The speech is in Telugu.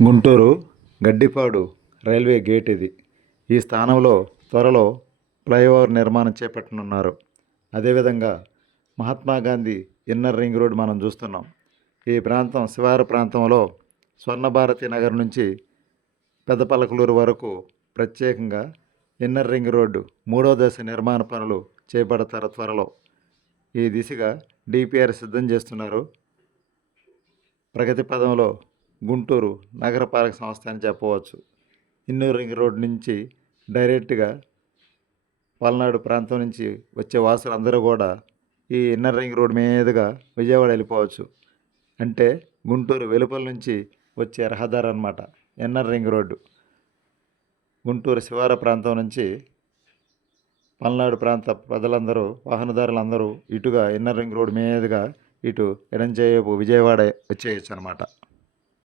గుంటూరు గడ్డిపాడు రైల్వే గేట్ ఇది. ఈ స్థానంలో త్వరలో ఫ్లైఓవర్ నిర్మాణం చేపట్టనున్నారు. అదేవిధంగా Mahatma Gandhi inner ring road మనం చూస్తున్నాం. ఈ ప్రాంతం శివారు ప్రాంతంలో స్వర్ణభారతి నగర్ నుంచి పెద్దపలకలూరు వరకు ప్రత్యేకంగా ఇన్నర్ రింగ్ రోడ్డు 3వ దశ నిర్మాణ పనులు చేపడతారు త్వరలో. ఈ దిశగా డిపిఆర్ సిద్ధం చేస్తున్నారు. ప్రగతి పదంలో గుంటూరు నగరపాలక సంస్థ అని చెప్పవచ్చు. ఇన్నర్ రింగ్ రోడ్ నుంచి డైరెక్ట్గా పల్నాడు ప్రాంతం నుంచి వచ్చే వాసులందరూ కూడా ఈ ఇన్నర్ రింగ్ రోడ్ మీదుగా విజయవాడ వెళ్ళిపోవచ్చు. అంటే గుంటూరు వెలుపల నుంచి వచ్చే రహదారి అన్నమాట ఇన్నర్ రింగ్ రోడ్డు. గుంటూరు శివార ప్రాంతం నుంచి పల్నాడు ప్రాంత ప్రజలందరూ వాహనదారులందరూ ఇటుగా ఇన్నర్ రింగ్ రోడ్ మీదుగా ఇటు ఎడంచేపు విజయవాడ వచ్చేయచ్చు అనమాట.